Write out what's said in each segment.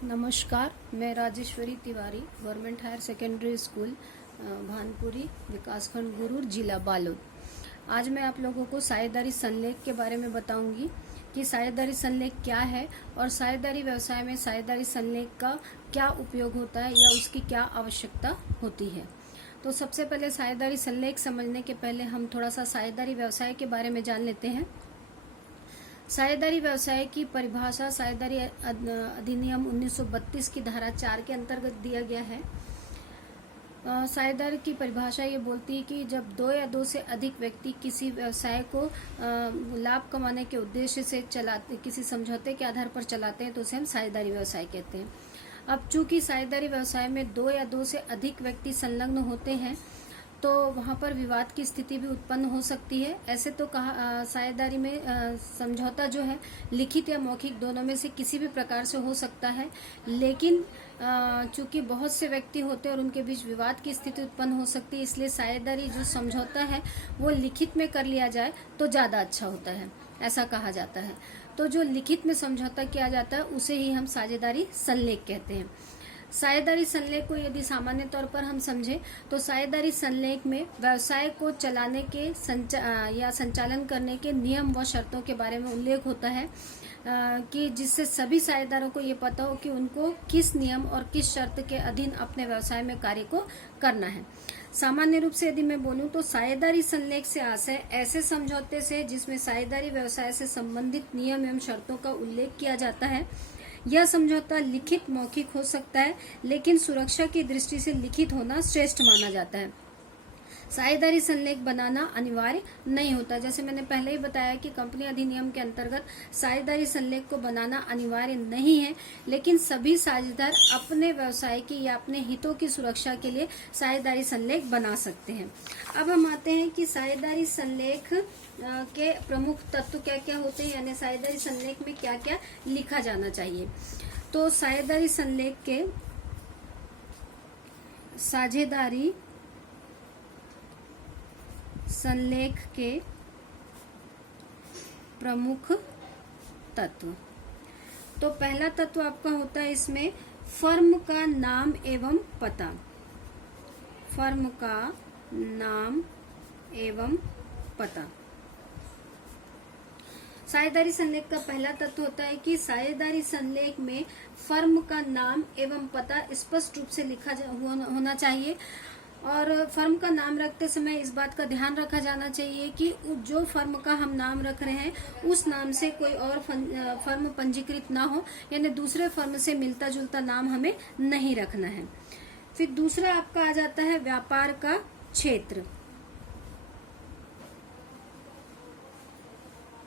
नमस्कार, मैं Rajeshwari Tiwari, government higher secondary school Bhanpuri, विकासखंड गुरूर, जिला बालोद। आज मैं आप लोगों को साझेदारी संलेख के बारे में बताऊंगी कि साझेदारी संलेख क्या है और साझेदारी व्यवसाय में साझेदारी संलेख का क्या उपयोग होता है या उसकी क्या आवश्यकता होती है। तो सबसे पहले साझेदारी संलेख समझने के पहले हम थोड़ा सा साझेदारी व्यवसाय के बारे में जान लेते हैं। साझेदारी व्यवसाय की परिभाषा साझेदारी अधिनियम 1932 की धारा 4 के अंतर्गत दिया गया है। साझेदारी की परिभाषा ये बोलती है कि जब दो या दो से अधिक व्यक्ति किसी व्यवसाय को लाभ कमाने के उद्देश्य से चलाते, किसी समझौते के आधार पर चलाते हैं तो उसे हम साझेदारी व्यवसाय कहते हैं। अब चूंकि साझेदारी व्यवसाय में दो या दो से अधिक व्यक्ति संलग्न होते हैं तो वहां पर विवाद की स्थिति भी उत्पन्न हो सकती है। ऐसे तो साझेदारी में समझौता जो है लिखित या मौखिक दोनों में से किसी भी प्रकार से हो सकता है, लेकिन चूंकि बहुत से व्यक्ति होते हैं और उनके बीच विवाद की स्थिति उत्पन्न हो सकती है, इसलिए साझेदारी जो समझौता है वो लिखित में कर लिया जाए तो ज्यादा अच्छा होता है, ऐसा कहा जाता है। तो जो लिखित में समझौता किया जाता है उसे ही हम साझेदारी संलेख कहते हैं। साझेदारी संलेख को यदि सामान्य तौर पर हम समझें तो साझेदारी संलेख में व्यवसाय को चलाने के या संचालन करने के नियम व शर्तों के बारे में उल्लेख होता है कि जिससे सभी साझेदारों को ये पता हो कि उनको किस नियम और किस शर्त के अधीन अपने व्यवसाय में कार्य को करना है। सामान्य रूप से यदि मैं बोलूं तो साझेदारी संलेख से आशय ऐसे समझौते से जिसमें साझेदारी व्यवसाय से संबंधित नियम एवं शर्तों का उल्लेख किया जाता है। यह समझौता लिखित मौखिक हो सकता है, लेकिन सुरक्षा की दृष्टि से लिखित होना श्रेष्ठ माना जाता है। साझेदारी संलेख बनाना अनिवार्य नहीं होता। जैसे मैंने पहले ही बताया कि कंपनी अधिनियम के अंतर्गत साझेदारी संलेख को बनाना अनिवार्य नहीं है, लेकिन सभी साझेदार अपने व्यवसाय की या अपने हितों की सुरक्षा के लिए साझेदारी संलेख बना सकते हैं। अब हम आते हैं कि साझेदारी संलेख के प्रमुख तत्व क्या क्या होते हैं, यानी साझेदारी संलेख में क्या क्या लिखा जाना चाहिए। तो साझेदारी संलेख के साझेदारी संलेख के प्रमुख तत्व, तो पहला तत्व आपका होता है इसमें फर्म का नाम एवं पता। फर्म का नाम एवं पता। साझेदारी संलेख का पहला तत्व होता है कि साझेदारी संलेख में फर्म का नाम एवं पता स्पष्ट रूप से लिखा होना चाहिए। और फर्म का नाम रखते समय इस बात का ध्यान रखा जाना चाहिए कि जो फर्म का हम नाम रख रहे हैं उस नाम से कोई और फर्म पंजीकृत ना हो, यानी दूसरे फर्म से मिलता जुलता नाम हमें नहीं रखना है। फिर दूसरा आपका आ जाता है व्यापार का क्षेत्र।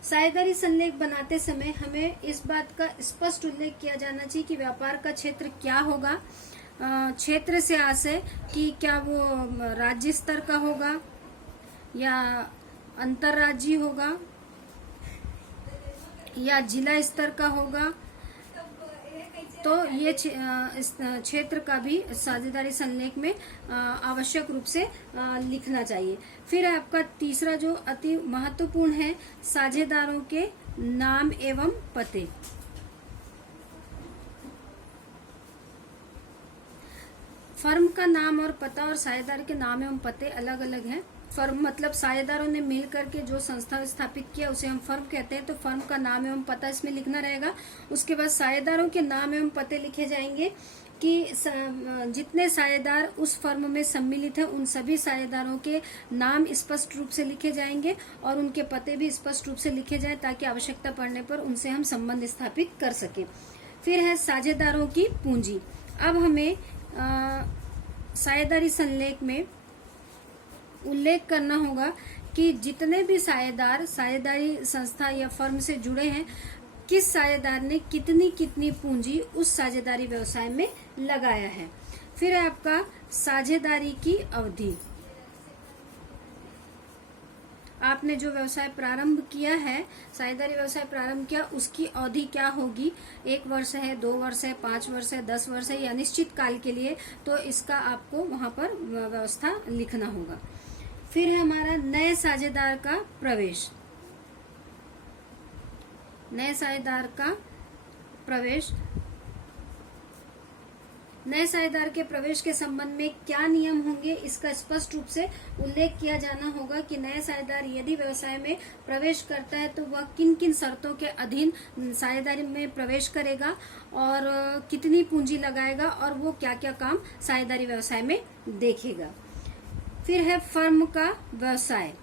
साझेदारी संलेख बनाते समय हमें इस बात का स्पष्ट उल्लेख किया जाना चाहिए कि व्यापार का क्षेत्र क्या होगा। क्षेत्र से आशय कि क्या वो राज्य स्तर का होगा या अंतर्राज्यीय होगा या जिला स्तर का होगा, तो ये क्षेत्र का भी साझेदारी संलेख में आवश्यक रूप से लिखना चाहिए। फिर आपका तीसरा जो अति महत्वपूर्ण है, साझेदारों के नाम एवं पते। फर्म का नाम और पता और साझेदार के नाम एवं पते अलग अलग हैं। फर्म मतलब साझेदारों ने मिलकर के जो संस्था स्थापित किया उसे हम फर्म कहते हैं, तो फर्म का नाम एवं पता इसमें लिखना रहेगा। उसके बाद साझेदारों के नाम एवं पते लिखे जाएंगे कि जितने साझेदार उस फर्म में सम्मिलित हैं उन सभी साझेदारों के नाम स्पष्ट रूप से लिखे जाएंगे और उनके पते भी स्पष्ट रूप से लिखे जाएं ताकि आवश्यकता पड़ने पर उनसे हम संबंध स्थापित कर सकें। फिर है साझेदारों की पूंजी। अब हमें साझेदारी संलेख में उल्लेख करना होगा कि जितने भी साझेदार साझेदारी संस्था या फर्म से जुड़े हैं, किस साझेदार ने कितनी कितनी पूंजी उस साझेदारी व्यवसाय में लगाया है। फिर है आपका साझेदारी की अवधि। आपने जो व्यवसाय प्रारंभ किया है, साझेदारी व्यवसाय प्रारंभ किया, उसकी अवधि क्या होगी। 1 वर्ष है, 2 वर्ष है, 5 वर्ष है, 10 वर्ष है या निश्चित काल के लिए, तो इसका आपको वहां पर व्यवस्था लिखना होगा। फिर है हमारा नए साझेदार का प्रवेश। नए साझेदार का प्रवेश नए साझेदार के प्रवेश के संबंध में क्या नियम होंगे, इसका स्पष्ट रूप से उल्लेख किया जाना होगा कि नया साझेदार यदि व्यवसाय में प्रवेश करता है तो वह किन किन शर्तों के अधीन साझेदारी में प्रवेश करेगा और कितनी पूंजी लगाएगा और वो क्या क्या काम साझेदारी व्यवसाय में देखेगा। फिर है फर्म का व्यवसाय।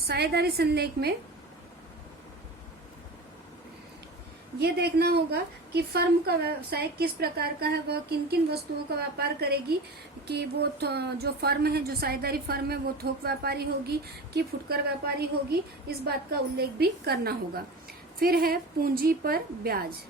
साझेदारी संलेख में ये देखना होगा कि फर्म का व्यवसाय किस प्रकार का है, वह किन किन वस्तुओं का व्यापार करेगी, कि वो जो फर्म है, जो साझेदारी फर्म है, वो थोक व्यापारी होगी कि फुटकर व्यापारी होगी, इस बात का उल्लेख भी करना होगा। फिर है पूंजी पर ब्याज।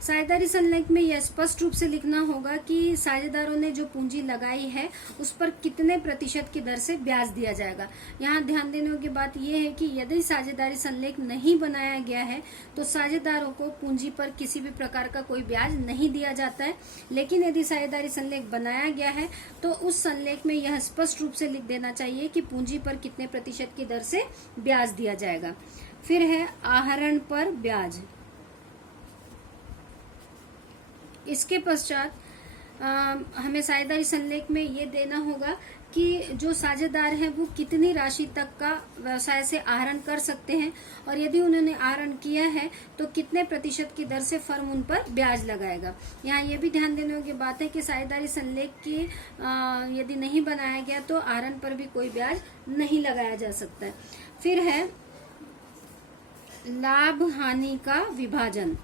साझेदारी संलेख में यह स्पष्ट रूप से लिखना होगा कि साझेदारों ने जो पूंजी लगाई है उस पर कितने प्रतिशत की दर से ब्याज दिया जाएगा। यहाँ ध्यान देने की बात यह है कि यदि साझेदारी संलेख नहीं बनाया गया है तो साझेदारों को पूंजी पर किसी भी प्रकार का कोई ब्याज नहीं दिया जाता है, लेकिन यदि साझेदारी संलेख बनाया गया है तो उस संलेख में यह स्पष्ट रूप से लिख देना चाहिए कि पूंजी पर कितने प्रतिशत की दर से ब्याज दिया जाएगा। फिर है आहरण पर ब्याज। इसके पश्चात हमें साझेदारी संलेख में ये देना होगा कि जो साझेदार हैं वो कितनी राशि तक का व्यवसाय से आहरण कर सकते हैं और यदि उन्होंने आहरण किया है तो कितने प्रतिशत की दर से फर्म उन पर ब्याज लगाएगा। यहाँ ये भी ध्यान देने की बात है कि साझेदारी संलेख की यदि नहीं बनाया गया तो आहरण पर भी कोई ब्याज नहीं लगाया जा सकता है। फिर है लाभ हानि का विभाजन।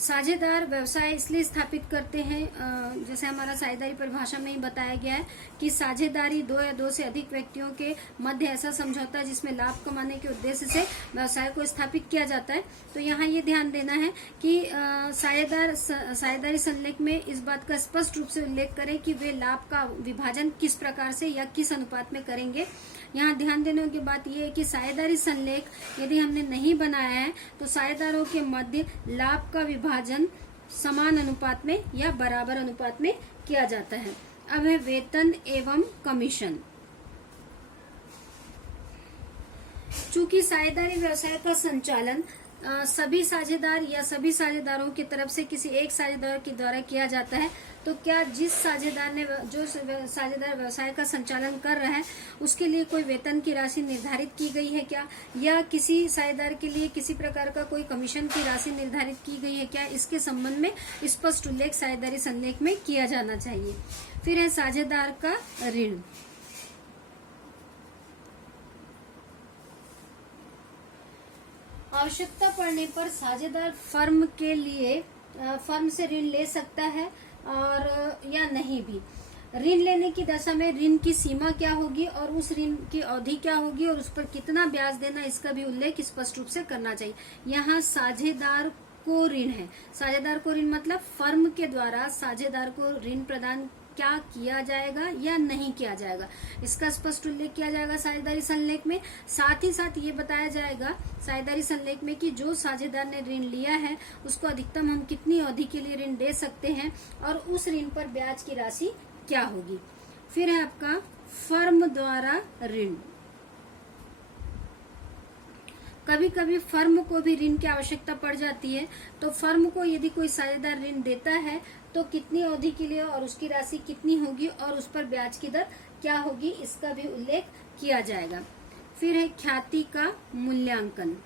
साझेदार व्यवसाय इसलिए स्थापित करते हैं, जैसे हमारा साझेदारी परिभाषा में ही बताया गया है कि साझेदारी दो या दो से अधिक व्यक्तियों के मध्य ऐसा समझौता है जिसमें लाभ कमाने के उद्देश्य से व्यवसाय को स्थापित किया जाता है। तो यहाँ ये ध्यान देना है कि साझेदारी संलेख में इस बात का स्पष्ट रूप से उल्लेख करें कि वे लाभ का विभाजन किस प्रकार से या किस अनुपात में करेंगे। यहाँ ध्यान देने की बात यह है कि साझेदारी संलेख यदि हमने नहीं बनाया है तो साझेदारों के मध्य लाभ का विभाजन समान अनुपात में या बराबर अनुपात में किया जाता है। अब है वेतन एवं कमीशन। चूंकि साझेदारी व्यवसाय का संचालन सभी साझेदार या सभी साझेदारों की तरफ से किसी एक साझेदार के द्वारा किया जाता है, तो क्या जिस साझेदार ने जो साझेदार व्यवसाय का संचालन कर रहा है उसके लिए कोई वेतन की राशि निर्धारित की गई है क्या, या किसी साझेदार के लिए किसी प्रकार का कोई कमीशन की राशि निर्धारित की गई है क्या, इसके संबंध में स्पष्ट उल्लेख साझेदारी संलेख में किया जाना चाहिए। फिर है साझेदार का ऋण। आवश्यकता पड़ने पर साझेदार फर्म के लिए फर्म से ऋण ले सकता है और या नहीं भी। ऋण लेने की दशा में ऋण की सीमा क्या होगी और उस ऋण की अवधि क्या होगी और उस पर कितना ब्याज देना, इसका भी उल्लेख स्पष्ट रूप से करना चाहिए। यहाँ साझेदार को ऋण है, साझेदार को ऋण मतलब फर्म के द्वारा साझेदार को ऋण प्रदान क्या किया जाएगा या नहीं किया जाएगा, इसका स्पष्ट उल्लेख किया जाएगा साझेदारी संलेख में। साथ ही साथ ये बताया जाएगा साझेदारी संलेख में कि जो साझेदार ने ऋण लिया है उसको अधिकतम हम कितनी अवधि के लिए ऋण दे सकते हैं और उस ऋण पर ब्याज की राशि क्या होगी। फिर है आपका फर्म द्वारा ऋण। कभी कभी फर्म को भी ऋण की आवश्यकता पड़ जाती है, तो फर्म को यदि कोई साझेदार ऋण देता है तो कितनी अवधि के लिए और उसकी राशि कितनी होगी और उस पर ब्याज की दर क्या होगी, इसका भी उल्लेख किया जाएगा। फिर है ख्याति का मूल्यांकन।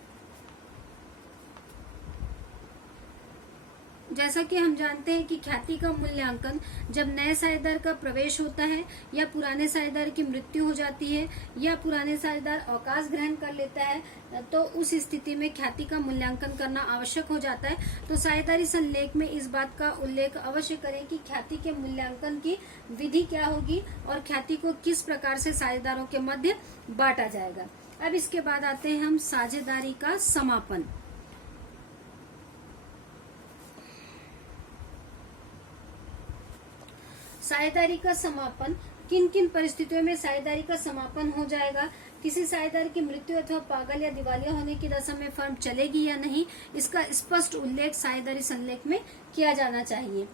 जैसा कि हम जानते हैं कि ख्याति का मूल्यांकन जब नए साझेदार का प्रवेश होता है या पुराने साझेदार की मृत्यु हो जाती है या पुराने साझेदार अवकाश ग्रहण कर लेता है, तो उस स्थिति में ख्याति का मूल्यांकन करना आवश्यक हो जाता है। तो साझेदारी संलेख में इस बात का उल्लेख अवश्य करें कि ख्याति के मूल्यांकन की विधि क्या होगी और ख्याति को किस प्रकार से साझेदारों के मध्य बांटा जाएगा। अब इसके बाद आते हैं हम साझेदारी का समापन। साझेदारी का समापन, किन किन परिस्थितियों में साझेदारी का समापन हो जाएगा, किसी साझेदार की मृत्यु अथवा पागल या दिवालिया होने की दशा में फर्म चलेगी या नहीं, इसका स्पष्ट उल्लेख साझेदारी संलेख में किया जाना चाहिए।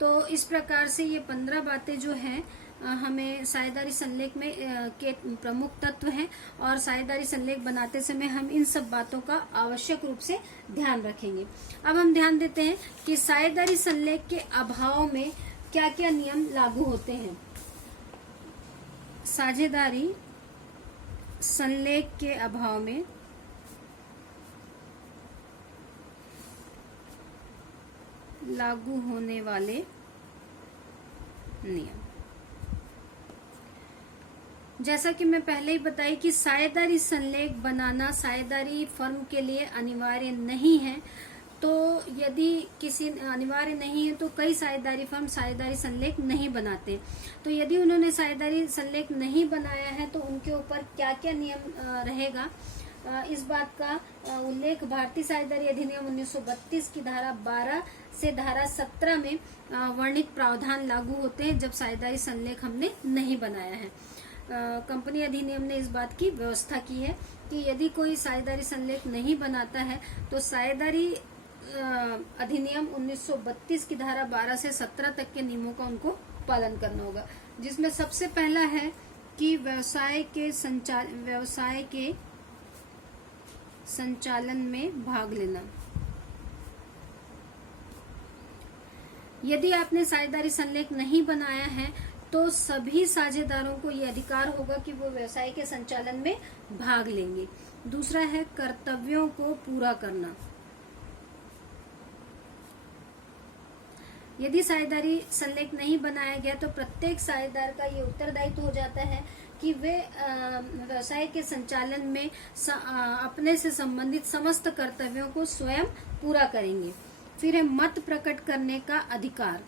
तो इस प्रकार से ये 15 बातें जो हैं हमें साझेदारी संलेख में के प्रमुख तत्व हैं और साझेदारी संलेख बनाते समय हम इन सब बातों का आवश्यक रूप से ध्यान रखेंगे। अब हम ध्यान देते हैं कि साझेदारी संलेख के अभाव में क्या क्या नियम लागू होते हैं। साझेदारी संलेख के अभाव में लागू होने वाले नियम, जैसा कि मैं पहले ही बताई कि साझेदारी संलेख बनाना साझेदारी फर्म के लिए अनिवार्य नहीं है। तो यदि किसी अनिवार्य नहीं है तो कई साझेदारी फर्म साझेदारी संलेख नहीं बनाते। तो यदि उन्होंने साझेदारी संलेख नहीं बनाया है तो उनके ऊपर क्या क्या नियम रहेगा, इस बात का उल्लेख भारतीय साझेदारी अधिनियम 1932 की धारा 12 से धारा 17 में वर्णित प्रावधान लागू होते हैं जब साझेदारी संलेख हमने नहीं बनाया है। कंपनी अधिनियम ने इस बात की व्यवस्था की है कि यदि कोई साझेदारी संलेख नहीं बनाता है तो साझेदारी अधिनियम 1932 की धारा 12 से 17 तक के नियमों का उनको पालन करना होगा, जिसमें सबसे पहला है कि व्यवसाय के संचालन में भाग लेना। यदि आपने साझेदारी संलेख नहीं बनाया है तो सभी साझेदारों को ये अधिकार होगा कि वो व्यवसाय के संचालन में भाग लेंगे। दूसरा है कर्तव्यों को पूरा करना। यदि साझेदारी संलेख नहीं बनाया गया तो प्रत्येक साझेदार का ये उत्तरदायित्व हो जाता है कि वे व्यवसाय के संचालन में अपने से संबंधित समस्त कर्तव्यों को स्वयं पूरा करेंगे। फिर है मत प्रकट करने का अधिकार।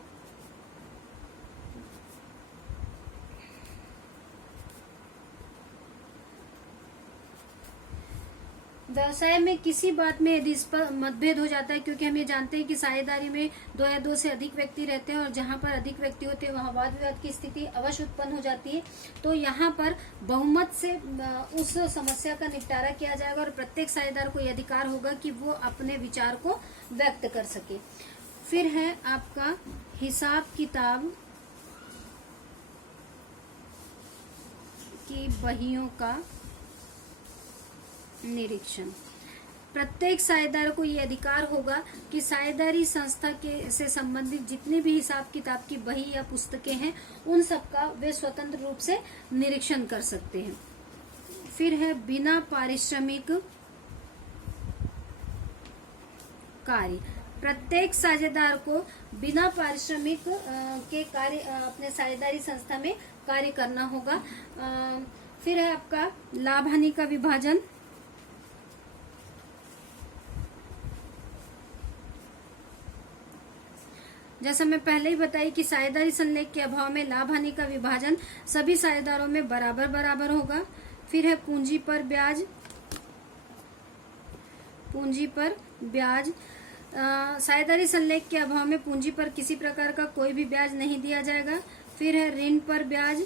व्यवसाय में किसी बात में यदि इस पर मतभेद हो जाता है, क्योंकि हम ये जानते हैं कि साझेदारी में 2 या 2 से अधिक व्यक्ति रहते हैं और जहां पर अधिक व्यक्ति होते हैं वहां वाद विवाद की स्थिति अवश्य उत्पन्न हो जाती है। तो यहाँ पर बहुमत से उस समस्या का निपटारा किया जाएगा और प्रत्येक साझेदार को यह अधिकार होगा कि वो अपने विचार को व्यक्त कर सके। फिर है आपका हिसाब किताब की बहियों का निरीक्षण। प्रत्येक साझेदार को ये अधिकार होगा कि साझेदारी संस्था के से संबंधित जितने भी हिसाब किताब की बही या पुस्तकें हैं उन सब का वे स्वतंत्र रूप से निरीक्षण कर सकते हैं। फिर है बिना पारिश्रमिक कार्य। प्रत्येक साझेदार को बिना पारिश्रमिक के कार्य अपने साझेदारी संस्था में कार्य करना होगा। फिर है आपका लाभ हानि का विभाजन। जैसा मैं पहले ही बताई कि साझेदारी संलेख के अभाव में लाभ हानि का विभाजन सभी साझेदारों में बराबर बराबर होगा। फिर है पूंजी पर ब्याज। पूंजी पर ब्याज साझेदारी संलेख के अभाव में पूंजी पर किसी प्रकार का कोई भी ब्याज नहीं दिया जाएगा। फिर है ऋण पर ब्याज।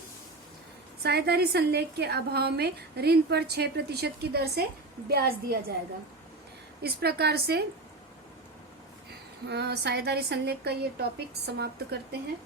साझेदारी संलेख के अभाव में ऋण पर 6% की दर से ब्याज दिया जाएगा। इस प्रकार से साझेदारी संलेख का ये टॉपिक समाप्त करते हैं।